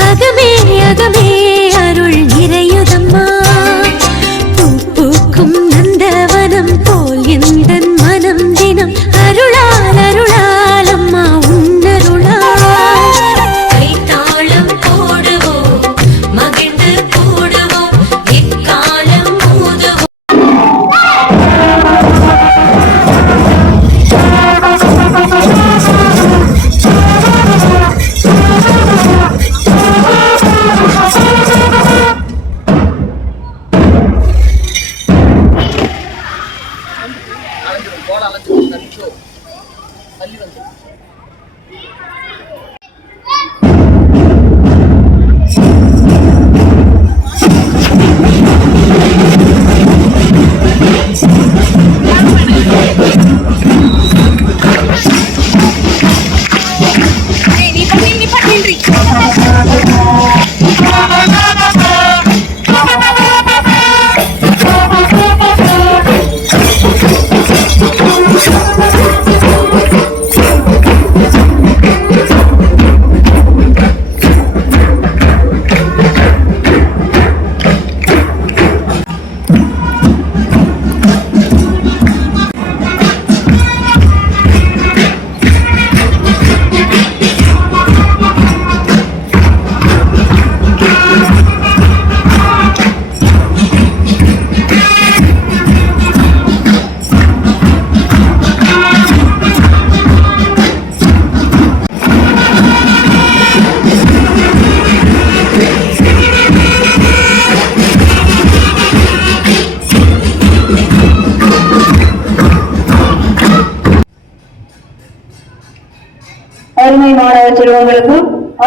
అగమే అగమే.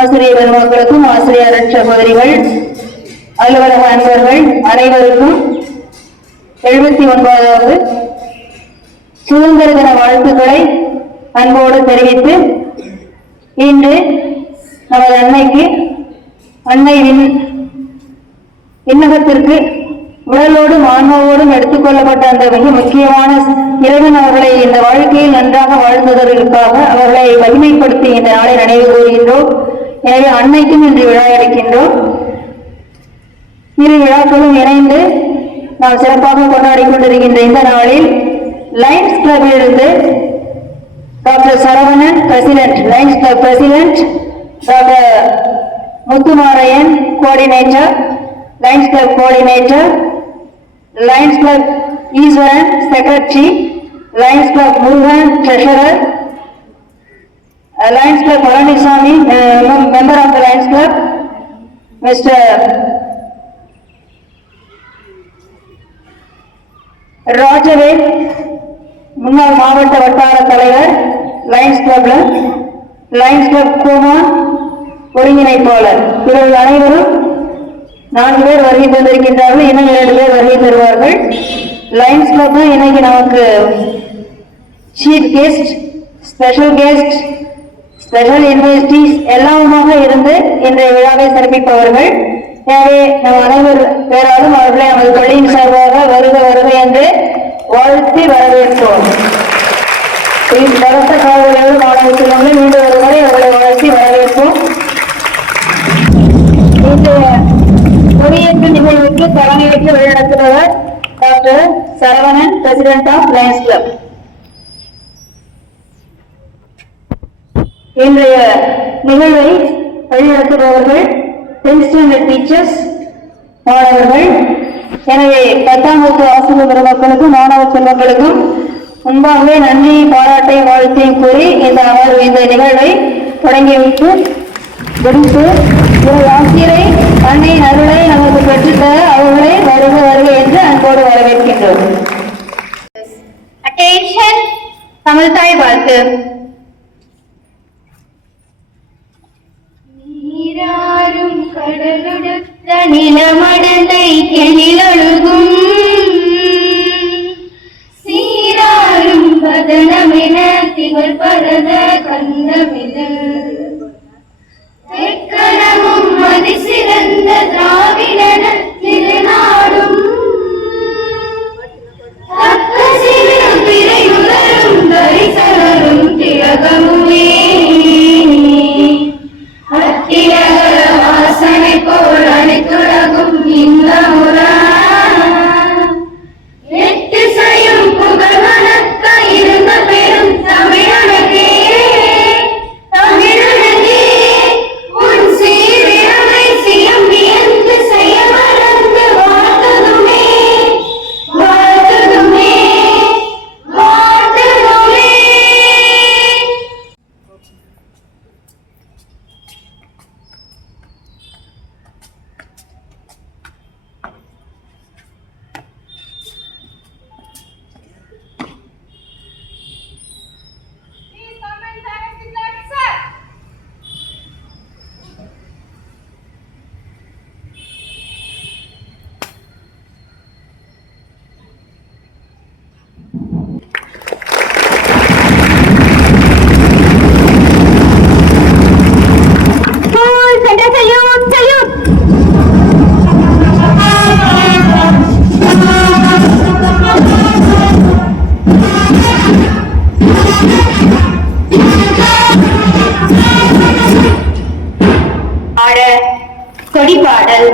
ஆசிரியர் பெருமக்களுக்கும் ஆசிரியர் சகோதரிகள் அலுவலக அன்பர்கள் அனைவருக்கும் எழுபத்தி ஒன்பதாவது சுதந்திர தின வாழ்த்துக்களை அன்போடு தெரிவித்து இன்று நமது அன்னைக்கு அன்னை இன்னகத்திற்கு விண்ணகத்திற்கு உடலோடும் ஆன்மாவோடும் எடுத்துக்கொள்ளப்பட்ட அந்த மிக முக்கியமான இறைவன் அவர்களை இந்த வாழ்க்கையில் நன்றாக வாழ்ந்ததற்காக அவர்களை வலிமைப்படுத்தி இந்த நாளை நினைவு கூறுகின்றோம். எனவே அன்னைக்கும் இன்று விழா எடுக்கின்றோம். இரு விழாக்களும் இணைந்து நாம் சிறப்பாக கொண்டாடி கொண்டிருக்கின்ற இந்த நாளில் Lions கிளப்பிலிருந்து doctor Saravanan president Lions Club president doctor Muthumaraiyan coordinator Lions Club coordinator Lions Club Eswaran secretary Lions Club Murugan treasurer Lions Club Palanisamy member of the Lions Club mister ராஜவே முன்னாள் மாவட்ட வட்டார தலைவர் லைன்ஸ் கிளப்ல lines club coma ஒருங்கிணைப்பாளர். இவர்கள் அனைவரும் நான்கு பேர் வருகை தந்திருக்கின்றார்கள் இன்னும் இரண்டு பேர் வருகை தருவார்கள். லைன்ஸ் கிளப் தான் இன்னைக்கு நமக்கு chief guest special guest special universities எல்லாமுமாக இருந்து இன்றைய விழாவை சிறப்பிப்பவர்கள். எனவே நம் அனைவர் பேராலும் அவர்களை நமது பள்ளியின் சார்பாக வருக வருக என்று வாழ்த்தி வரவேற்போம் பலத்த காவலோடு மாணவ மீண்டும் ஒரு முறை அவர்களை வாழ்த்தி வரவேற்போம் இன்றைய கொடியேற்று நிகழ்வுக்கு தலைமையேற்று வழிநடத்துபவர் doctor Saravanan president of Lions Club இன்றைய நிகழ்வை வழிநடத்துபவர்கள் டென்த் டீச்சர்ஸ் மாணவர்கள் எனவே பத்தாம் வகுப்பு ஆசிரியர் பெருமக்களுக்கும் மாணவ செல்வங்களுக்கும் முன்பாகவே நன்றி பாராட்டை வாழ்த்தையும் கூறி இந்த அமர்வு இந்த நிகழ்வை தொடங்கி வைத்து முடித்து ஒரு ஆசிரியரை அன்னையின் அருளை நமக்கு பெற்றுத்தர அவர்களை வருக வருக என்று அன்போடு வரவேற்கின்றோம். அட்டேஷன் தமிழ்தாய் வாழ்த்து. കടലുടുത്ത നിലമടൻ கொடி பாடல்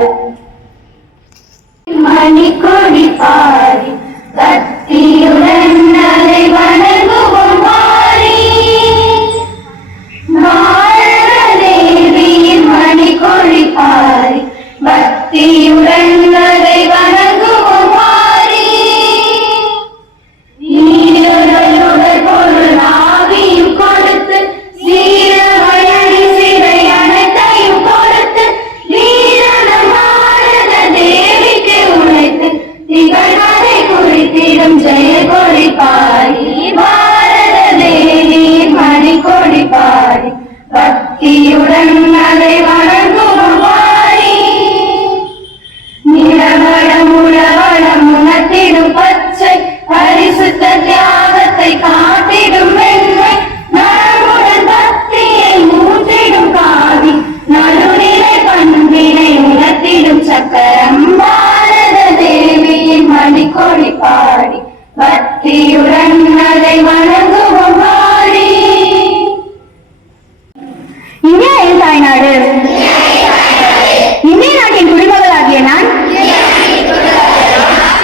மணி கொடி பாடி பக்தியுடன் அதை வணங்குவோம் மாறி மாற தேவியின் பாடி பக்தியுடன் பாடி. பக்தியுடன் அதை வணங்குவோம் வாரி இந்தியா என் தாய்நாடு இந்திய நாட்டின் குடிமகளாகிய நான்.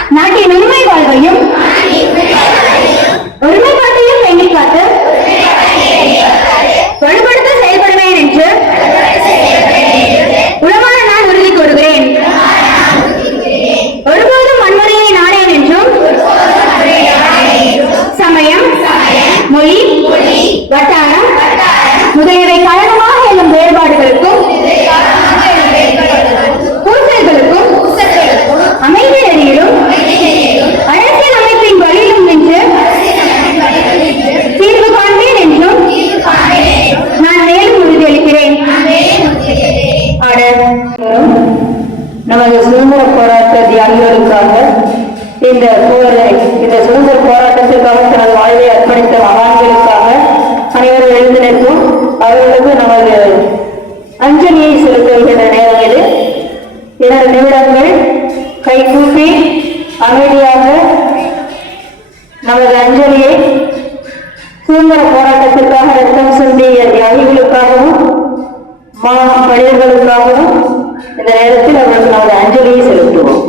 நாட்டின் உண்மை வாழ்வையும் வட்டாரம் முதலியவை காரணமாக எழும் வேறுபாடுகளுக்கும் பூசல்களுக்கும் அமைதி நெறியிலும் அரசியல் அமைப்பின் வழியிலும் நின்று தீர்வு காண்பேன் என்றும் நான் மேலும் உறுதியளிக்கிறேன். நமது சுதந்திர போராட்ட தியாகிகளுக்காக இந்த போரை இந்த சுதந்திர போராட்டத்திற்காக தனது வாழ்வை அர்ப்பணித்த மகான்களுக்காக அவர்களுக்கு நமது அஞ்சலியை செலுத்துகின்ற நேரம் இது இரண்டு நிமிடங்கள் கைகூப்பி அமைதியாக நமது அஞ்சலியை சுதந்திர போராட்டத்திற்காக ரத்தம் சிந்திய தியாகிகளுக்காகவும் மா மனிதர்களுக்காகவும் இந்த நேரத்தில் அவர்களுக்கு நமது அஞ்சலியை செலுத்துவோம்.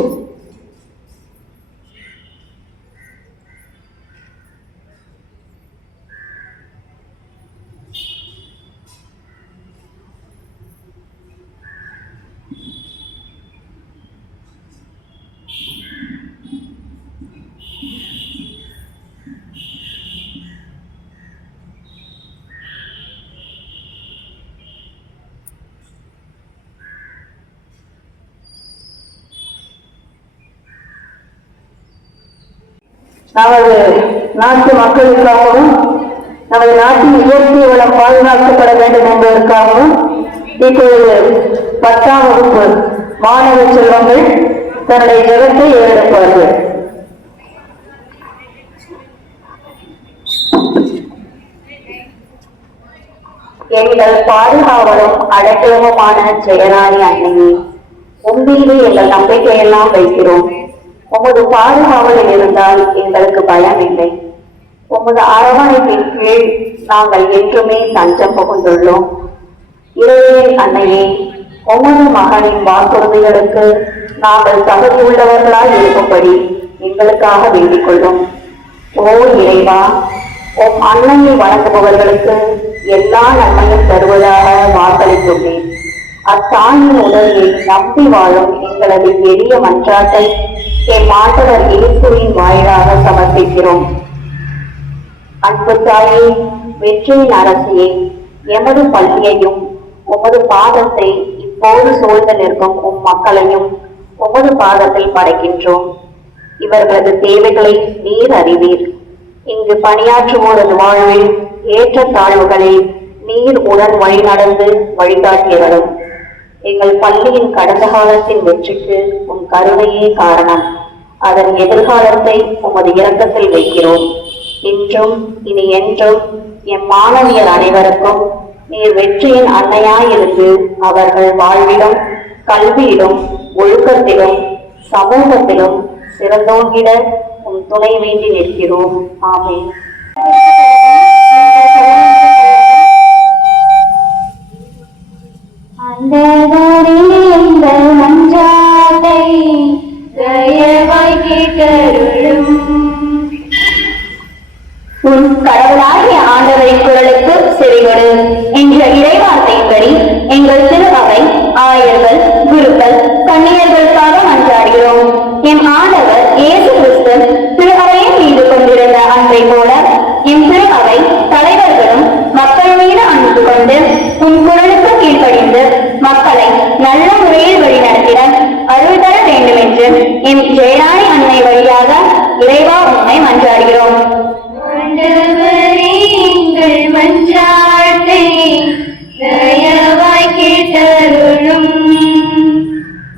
நமது நாட்டு மக்களுக்காகவும் நமது நாட்டின் இயற்கை வளம் பாதுகாக்கப்பட வேண்டும் என்பதற்காகவும் இப்பொழுது பத்தாம் வகுப்பு மாணவ செல்வங்கள் தன்னுடைய ஜெகத்தை ஏறெடுப்பார்கள். எங்கள் பாதுகாவலும் அடக்கலமுமான ஜெயராணி அன்னையே உண்மையிலே எங்கள் நம்பிக்கையெல்லாம் வைக்கிறோம். உமது பாதுகாவலில் இருந்தால் எங்களுக்கு பயம் இல்லை உமது அரவணைப்பின் கீழ் நாங்கள் என்றுமே தஞ்சம் புகுந்துள்ளோம். இறைவே அன்னையே உமது மகனின் வாக்குறுதிகளுக்கு நாங்கள் தகுதியுள்ளவர்களாய் இருக்கும்படி எங்களுக்காக வேண்டிக் கொள்ளும் ஓ இறைவா உம் அன்னையை வழங்குபவர்களுக்கு எல்லா நன்மையும் தருவதாக வாக்களித்துள்ளேன். அத்தாயின் உடலில் நம்பி வாழும் எங்களது எளிய மன்றாட்டை என் ஆண்டவர் இயேசுவின் வாயிலாக சமர்ப்பிக்கிறோம். அன்பு தாயே வெற்றியின் அரசியே எமது பள்ளியையும் உமது பாதத்தை இப்போது சூழ்ந்து நிற்கும் உம் மக்களையும் உமது பாதத்தில் படைக்கின்றோம். இவர்களது தேவைகளை நீர் அறிவீர். இங்கு பணியாற்றுவோரது வாழ்வில் ஏற்ற தாழ்வுகளில் நீர் உடன் வழிநடந்து வழிகாட்டியவரும். எங்கள் பள்ளியின் கடந்த காலத்தின் வெற்றிக்கு உன் கருணையே காரணம். அதன் எதிர்காலத்தை உமது இரக்கத்தில் வைக்கிறோம். இன்றும் இனி என்றும் எம் மாணவியர் அனைவருக்கும் நீர் வெற்றியின் அன்னையாயிருந்து அவர்கள் வாழ்விலும் கல்வியிலும் ஒழுக்கத்திலும் சமூகத்திலும் சிறந்தோங்கிட உன் துணை வேண்டி நிற்கிறோம். ஆமென். அந்ததரில் இந்த மஞ்சாத்தை தயவாய் கேட்டருள்.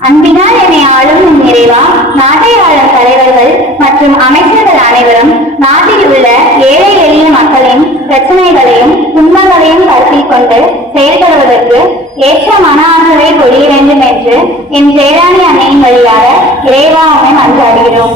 அன்பினால் என்னை ஆளும் நிறைவா நாட்டையாளர் தலைவர்கள் மற்றும் அமைச்சர்கள் அனைவரும் நாட்டில் உள்ள ஏழை எளிய மக்களின் பிரச்சனைகளையும் துன்பங்களையும் கருத்தில் கொண்டு செயல்படுவதற்கு ஏற்ற மன ஆற்றலை கொடிய வேண்டும் என்று என் பேராணி அணையின் வழியாக இறைவா உண்மை மன்றாடுகிறோம்.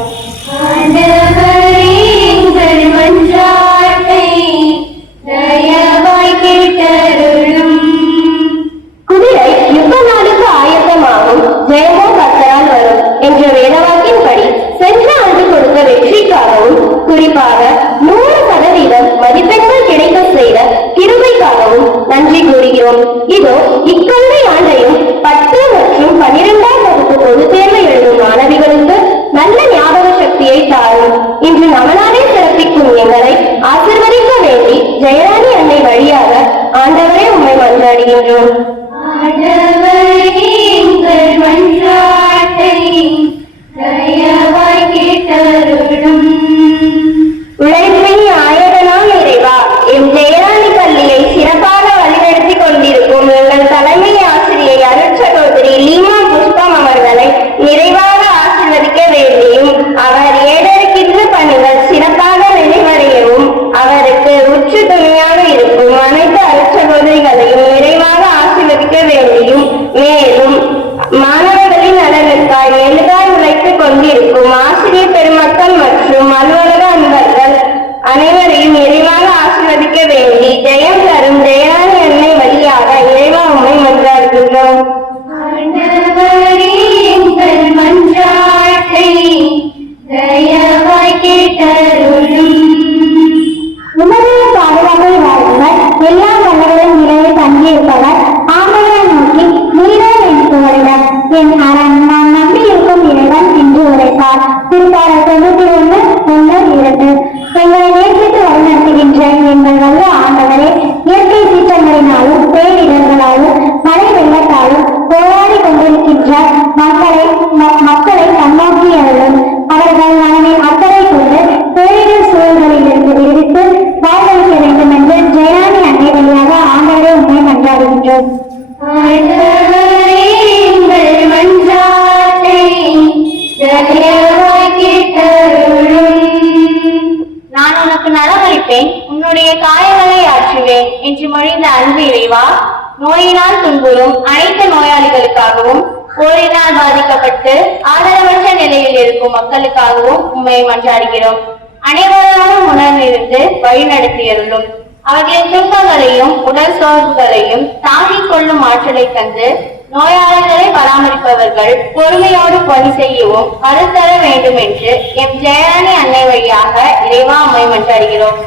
நோயாளிகளுக்காகவும் போரினால் பாதிக்கப்பட்டு ஆதரவற்ற நிலையில் இருக்கும் மக்களுக்காகவும் உண்மை மன்றாடுகிறோம். அனைவராலும் உணர்ந்திருந்து வழிநடத்தியருளும் அவர்களின் துன்பங்களையும் உடல் சோர்வுகளையும் தாங்கிக் கொள்ளும் ஆற்றலை தந்து நோயாளிகளை பராமரிப்பவர்கள் பொறுமையோடு பணி செய்யவும் கருத்தர வேண்டும் என்று எம் ஜெயராணி அன்னை வழியாக இறைவா அம்மை மன்றாடுகிறோம்.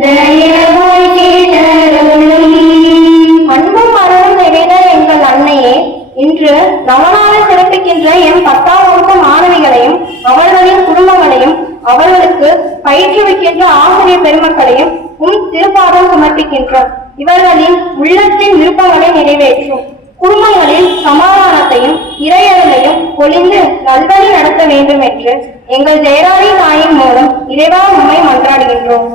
தயவு இன்று கவனாக சிறப்பிக்கின்ற என் பத்தாம் வகுப்பு மாணவிகளையும் அவர்களின் குடும்பங்களையும் அவர்களுக்கு பயிற்சி வைக்கின்ற ஆசிரியர் பெருமக்களையும் உன் திருப்பாதம் சமர்ப்பிக்கின்றோம். இவர்களின் உள்ளத்தின் விருப்பங்களை நிறைவேற்றும். குடும்பங்களில் சமாதானத்தையும் இறையருளையும் பொழிந்து நல்வழி நடத்த வேண்டும் என்று எங்கள் ஜெயராணி தாயின் மூலம் இறைவா உண்மை மன்றாடுகின்றோம்.